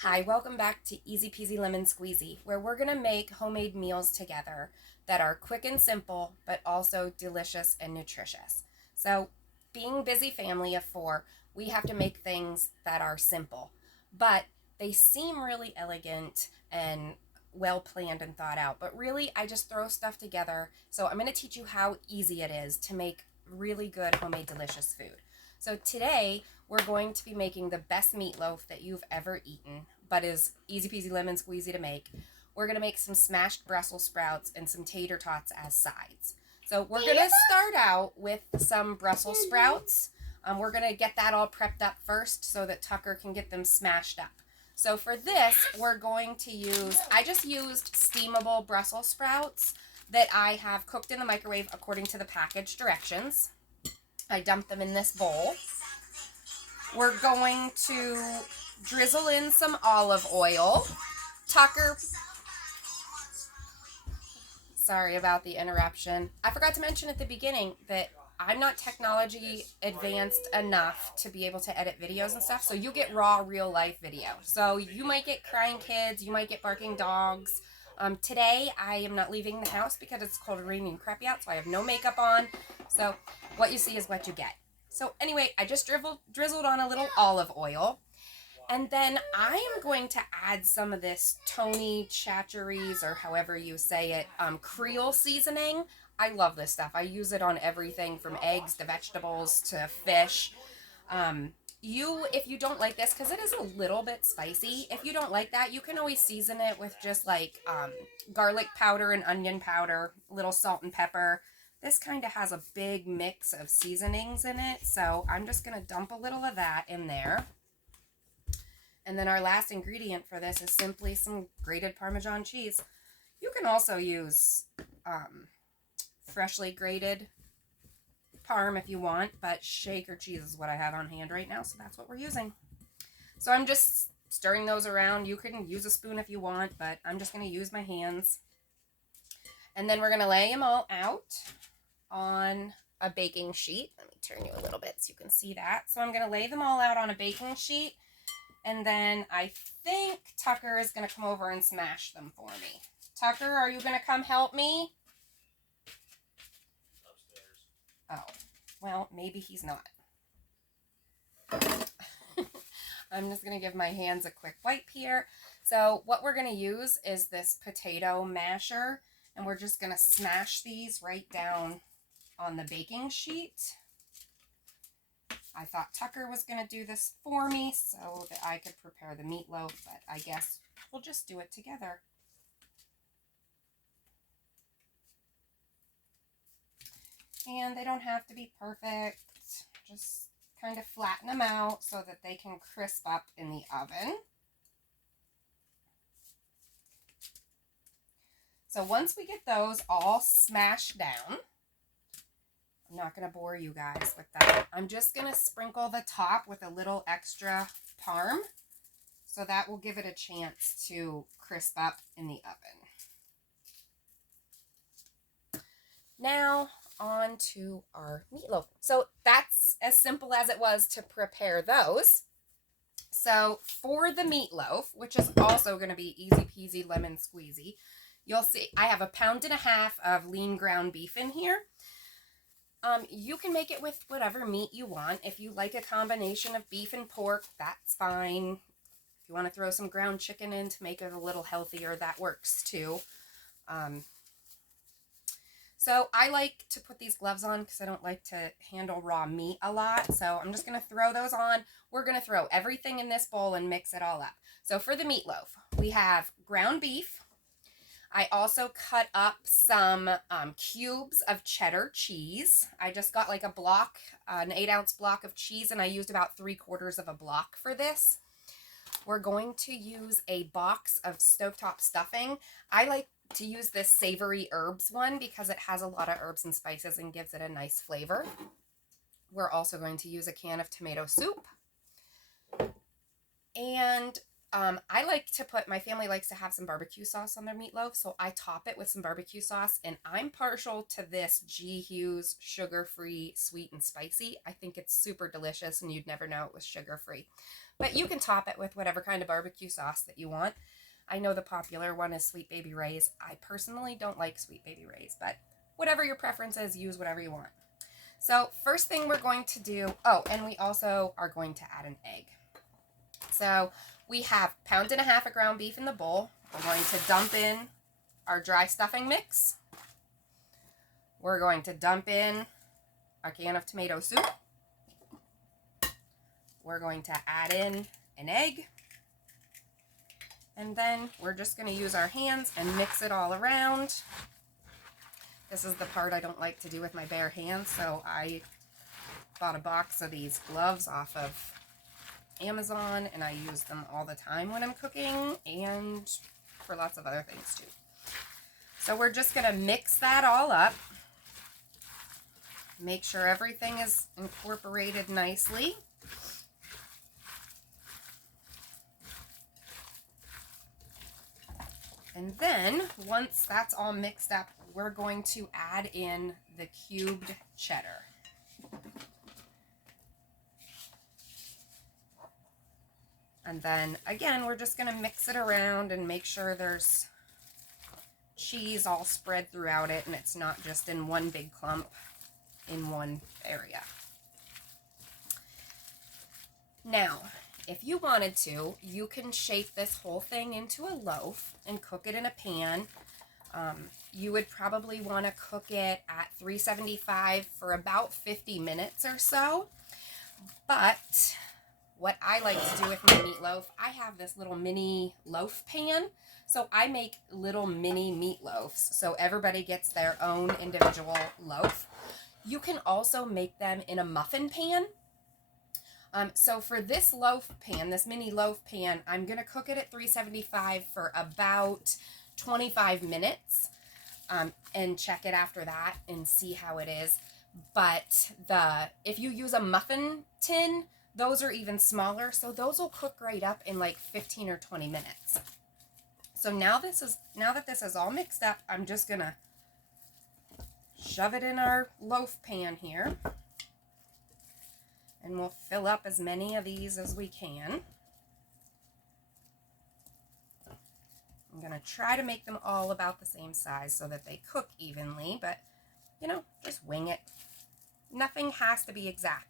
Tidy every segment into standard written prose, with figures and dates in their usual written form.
Hi, welcome back to Easy Peasy Lemon Squeezy, where we're going to make homemade meals together that are quick and simple, but also delicious and nutritious. So, being busy family of four, we have to make things that are simple, but they seem really elegant and well planned and thought out. But really, I just throw stuff together. So, I'm going to teach you how easy it is to make really good homemade delicious food. So, today we're going to be making the best meatloaf that you've ever eaten, but is easy peasy lemon squeezy to make. We're going to make some smashed Brussels sprouts and some tater tots as sides. So we're going to start out with some Brussels sprouts. We're going to get that all prepped up first so that Tucker can get them smashed up. So for this, we're going to use, I just used steamable Brussels sprouts that I have cooked in the microwave according to the package directions. I dumped them in this bowl. We're going to drizzle in some olive oil. Tucker, sorry about the interruption. I forgot to mention at the beginning that I'm not technology advanced enough to be able to edit videos and stuff, so you get raw, real life video. So you might get crying kids, you might get barking dogs. Today, I am not leaving the house because it's cold and rainy and crappy out, so I have no makeup on. So what you see is what you get. So anyway, I just drizzled on a little olive oil. And then I am going to add some of this Tony Chachere's, or however you say it, Creole seasoning. I love this stuff. I use it on everything from eggs to vegetables to fish. If you don't like this, because it is a little bit spicy, if you don't like that, you can always season it with just like garlic powder and onion powder, little salt and pepper. This kind of has a big mix of seasonings in it, so I'm just going to dump a little of that in there. And then our last ingredient for this is simply some grated Parmesan cheese. You can also use freshly grated Parm if you want, but shaker cheese is what I have on hand right now, so that's what we're using. So I'm just stirring those around. You can use a spoon if you want, but I'm just going to use my hands. And then we're going to lay them all out on a baking sheet. Let me turn you a little bit so you can see that. So I'm going to lay them all out on a baking sheet. And then I think Tucker is going to come over and smash them for me. Tucker, are you going to come help me? Upstairs. Oh, well, maybe he's not. I'm just going to give my hands a quick wipe here. So what we're going to use is this potato masher, and we're just going to smash these right down on the baking sheet. I thought Tucker was going to do this for me so that I could prepare the meatloaf, but I guess we'll just do it together. And they don't have to be perfect. Just kind of flatten them out so that they can crisp up in the oven. So once we get those all smashed down, I'm not going to bore you guys with that. I'm just going to sprinkle the top with a little extra Parm, so that will give it a chance to crisp up in the oven. Now, on to our meatloaf. So that's as simple as it was to prepare those. So for the meatloaf, which is also going to be easy peasy lemon squeezy, you'll see I have 1.5 pounds of lean ground beef in here. You can make it with whatever meat you want. If you like a combination of beef and pork, that's fine. If you want to throw some ground chicken in to make it a little healthier, that works too. So I like to put these gloves on because I don't like to handle raw meat a lot. So I'm just going to throw those on. We're going to throw everything in this bowl and mix it all up. So for the meatloaf, we have ground beef. I also cut up some cubes of cheddar cheese. I just got like a block, an 8-ounce block of cheese, and I used about 3/4 of a block for this. We're going to use a box of stovetop stuffing. I like to use this savory herbs one because it has a lot of herbs and spices and gives it a nice flavor. We're also going to use a can of tomato soup. And I like to my family likes to have some barbecue sauce on their meatloaf, so I top it with some barbecue sauce, and I'm partial to this G. Hughes sugar-free sweet and spicy. I think it's super delicious, and you'd never know it was sugar-free. But you can top it with whatever kind of barbecue sauce that you want. I know the popular one is Sweet Baby Ray's. I personally don't like Sweet Baby Ray's, but whatever your preference is, use whatever you want. So first thing we're going to do, oh, and we also are going to add an egg. So we have 1.5 pounds of ground beef in the bowl. We're going to dump in our dry stuffing mix. We're going to dump in a can of tomato soup. We're going to add in an egg. And then we're just going to use our hands and mix it all around. This is the part I don't like to do with my bare hands, so I bought a box of these gloves off of Amazon, and I use them all the time when I'm cooking and for lots of other things too. So we're just going to mix that all up. Make sure everything is incorporated nicely. And then, once that's all mixed up, we're going to add in the cubed cheddar. And then, again, we're just going to mix it around and make sure there's cheese all spread throughout it and it's not just in one big clump in one area. Now, if you wanted to, you can shape this whole thing into a loaf and cook it in a pan. You would probably want to cook it at 375 for about 50 minutes or so. But what I like to do with my meatloaf, I have this little mini loaf pan. So I make little mini meatloafs so everybody gets their own individual loaf. You can also make them in a muffin pan. So for this loaf pan, this mini loaf pan, I'm going to cook it at 375 for about 25 minutes and check it after that and see how it is. But if you use a muffin tin, those are even smaller, so those will cook right up in like 15 or 20 minutes. So now that this is all mixed up, I'm just going to shove it in our loaf pan here. And we'll fill up as many of these as we can. I'm going to try to make them all about the same size so that they cook evenly, but, you know, just wing it. Nothing has to be exact.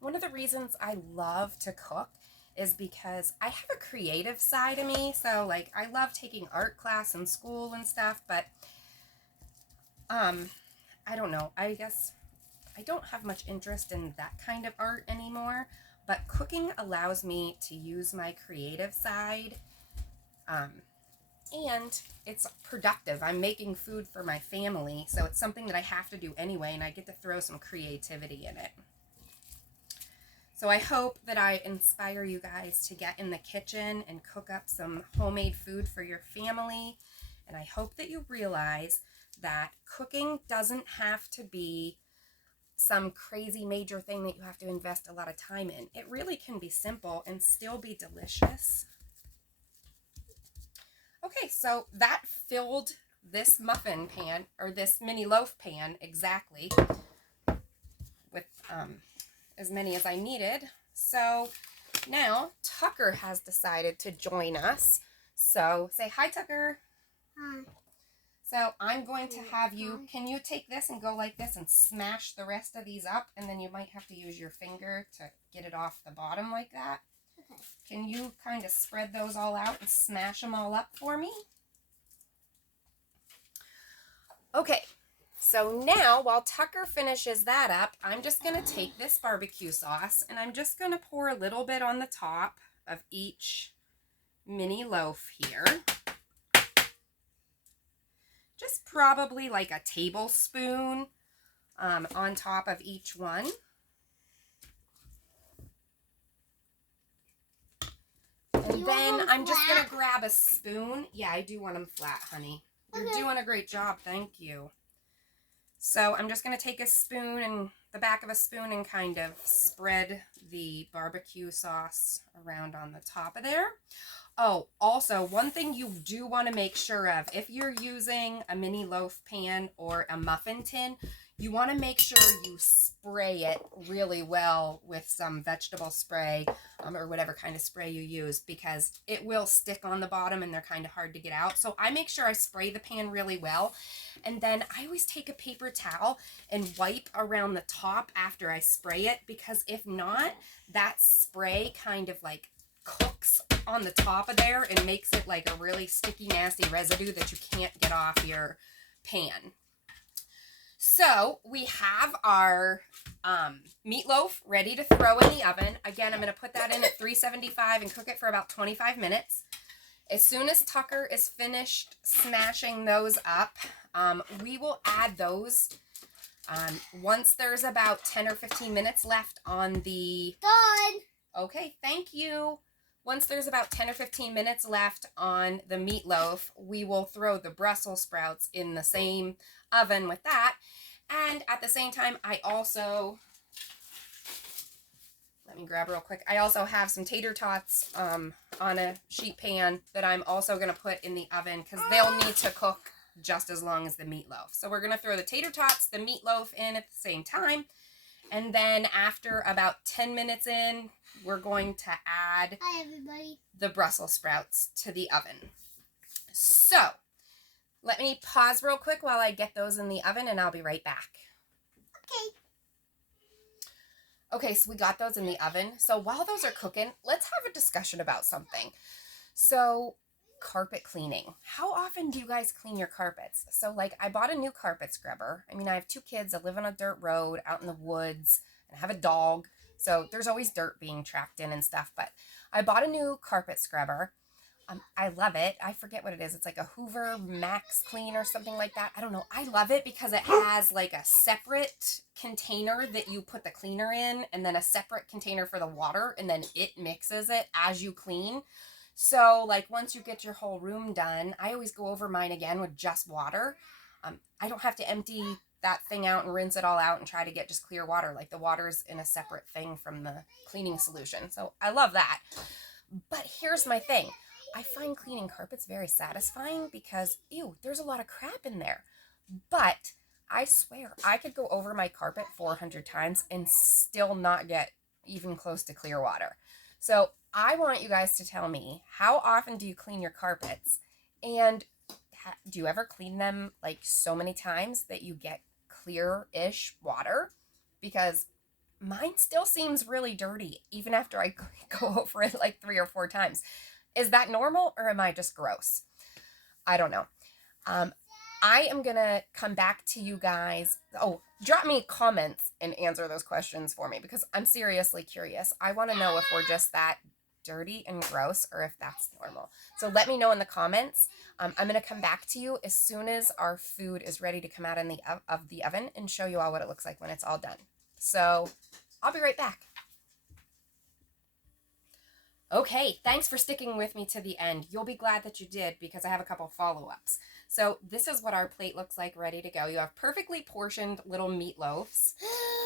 One of the reasons I love to cook is because I have a creative side of me. So, like, I love taking art class in school and stuff, but, I don't know. I guess I don't have much interest in that kind of art anymore, but cooking allows me to use my creative side, and it's productive. I'm making food for my family, so it's something that I have to do anyway, and I get to throw some creativity in it. So I hope that I inspire you guys to get in the kitchen and cook up some homemade food for your family, and I hope that you realize that cooking doesn't have to be some crazy major thing that you have to invest a lot of time in. It really can be simple and still be delicious. Okay, so that filled this muffin pan, or this mini loaf pan exactly, with as many as I needed. So now Tucker has decided to join us. So say hi, Tucker. Hi. So I'm going to have you, can you take this and go like this and smash the rest of these up? And then you might have to use your finger to get it off the bottom like that. Okay. Can you kind of spread those all out and smash them all up for me? Okay, so now while Tucker finishes that up, I'm just going to take this barbecue sauce and I'm just going to pour a little bit on the top of each mini loaf here. Just probably like a tablespoon on top of each one. And then I'm just going to grab a spoon. Yeah, I do want them flat, honey. You're doing a great job. Thank you. So I'm just going to take a spoon and the back of a spoon and kind of spread the barbecue sauce around on the top of there. Oh, also, one thing you do want to make sure of, if you're using a mini loaf pan or a muffin tin, You want to make sure you spray it really well with some vegetable spray or whatever kind of spray you use, because it will stick on the bottom and they're kind of hard to get out. So I make sure I spray the pan really well. And then I always take a paper towel and wipe around the top after I spray it, because if not, that spray kind of like cooks on the top of there and makes it like a really sticky, nasty residue that you can't get off your pan. So we have our meatloaf ready to throw in the oven. Again, I'm going to put that in at 375 and cook it for about 25 minutes. As soon as Tucker is finished smashing those up, we will add those once there's about 10 or 15 minutes left on the... Done. Okay, thank you. Once there's about 10 or 15 minutes left on the meatloaf, we will throw the Brussels sprouts in the same oven with that. And at the same time, I also, let me grab real quick. I also have some tater tots on a sheet pan that I'm also going to put in the oven, because they'll need to cook just as long as the meatloaf. So we're going to throw the tater tots, the meatloaf in at the same time. And then after about 10 minutes in, we're going to add Hi, everybody. the Brussels sprouts to the oven. So let me pause real quick while I get those in the oven, and I'll be right back. Okay. Okay, so we got those in the oven. So while those are cooking, let's have a discussion about something. So carpet cleaning. How often do you guys clean your carpets? So like, I bought a new carpet scrubber. I mean, I have 2 kids. I live on a dirt road out in the woods, and I have a dog. So there's always dirt being tracked in and stuff. But I bought a new carpet scrubber. I love it. I forget what it is. It's like a Hoover Max Clean or something like that. I don't know. I love it because it has like a separate container that you put the cleaner in, and then a separate container for the water, and then it mixes it as you clean. So like, once you get your whole room done, I always go over mine again with just water. I don't have to empty that thing out and rinse it all out and try to get just clear water. Like, the water's in a separate thing from the cleaning solution. So I love that. But here's my thing. I find cleaning carpets very satisfying because, ew, there's a lot of crap in there. But I swear, I could go over my carpet 400 times and still not get even close to clear water. So I want you guys to tell me, how often do you clean your carpets? And do you ever clean them like so many times that you get clear-ish water? Because mine still seems really dirty even after I go over it like 3 or 4 times. Is that normal, or am I just gross? I don't know. I am going to come back to you guys. Oh, drop me comments and answer those questions for me, because I'm seriously curious. I want to know if we're just that dirty and gross, or if that's normal. So let me know in the comments. I'm going to come back to you as soon as our food is ready to come out of the oven and show you all what it looks like when it's all done. So I'll be right back. Okay, thanks for sticking with me to the end. You'll be glad that you did, because I have a couple follow-ups. So this is what our plate looks like ready to go. You have perfectly portioned little meatloaves.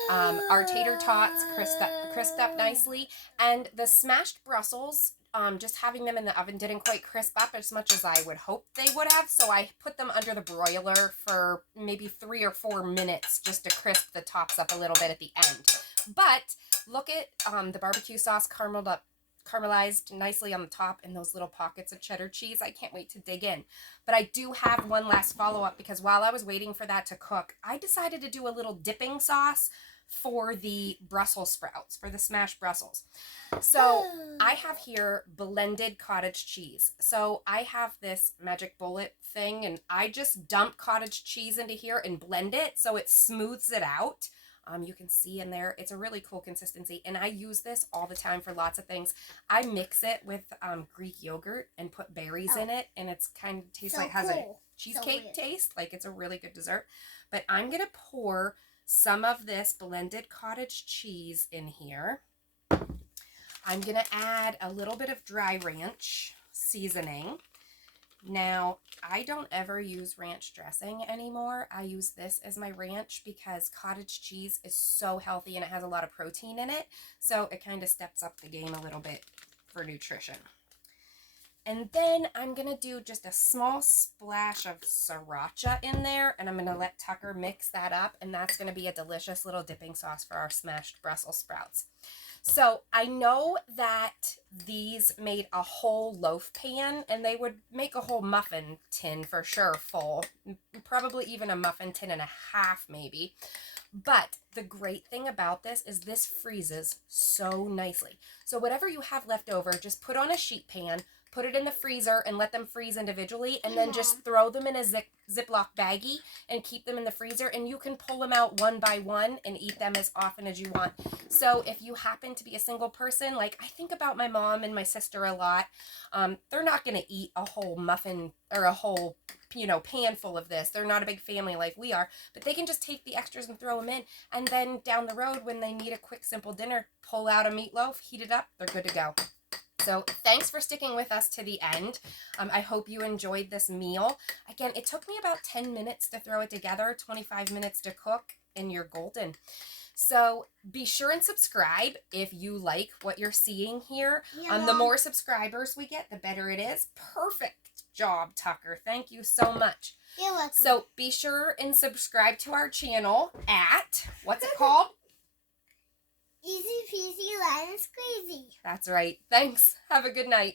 Our tater tots crisped up nicely. And the smashed Brussels, just having them in the oven didn't quite crisp up as much as I would hope they would have. So I put them under the broiler for maybe 3 or 4 minutes just to crisp the tops up a little bit at the end. But look at the barbecue sauce caramelized nicely on the top, and those little pockets of cheddar cheese. I can't wait to dig in. But I do have one last follow-up, because while I was waiting for that to cook, I decided to do a little dipping sauce for the Brussels sprouts, for the smashed Brussels. So I have here blended cottage cheese. So I have this magic bullet thing, and I just dump cottage cheese into here and blend it so it smooths it out. You can see in there, it's a really cool consistency, and I use this all the time for lots of things. I mix it with Greek yogurt and put berries in it, and it's kind of tastes like, has a cheesecake taste, like it's a really good dessert. But I'm going to pour some of this blended cottage cheese in here. I'm going to add a little bit of dry ranch seasoning. Now, I don't ever use ranch dressing anymore. I use this as my ranch because cottage cheese is so healthy and it has a lot of protein in it. So it kind of steps up the game a little bit for nutrition. And then I'm going to do just a small splash of sriracha in there, and I'm going to let Tucker mix that up, and that's going to be a delicious little dipping sauce for our smashed Brussels sprouts. So I know that these made a whole loaf pan, and they would make a whole muffin tin for sure full, probably even a muffin tin and a half maybe. But the great thing about this freezes so nicely. So whatever you have left over, just put on a sheet pan, put it in the freezer and let them freeze individually, and then just throw them in a Ziploc baggie and keep them in the freezer, and you can pull them out one by one and eat them as often as you want. So if you happen to be a single person, like I think about my mom and my sister a lot, they're not going to eat a whole muffin or a whole pan full of this. They're not a big family like we are, but they can just take the extras and throw them in, and then down the road when they need a quick simple dinner, pull out a meatloaf, heat it up, they're good to go. So thanks for sticking with us to the end. I hope you enjoyed this meal. Again, it took me about 10 minutes to throw it together, 25 minutes to cook, and you're golden. So be sure and subscribe if you like what you're seeing here. The more subscribers we get, the better it is. Perfect job, Tucker. Thank you so much. You're welcome. So be sure and subscribe to our channel at, what's it called? Easy peasy lemon squeezy. That's right. Thanks. Have a good night.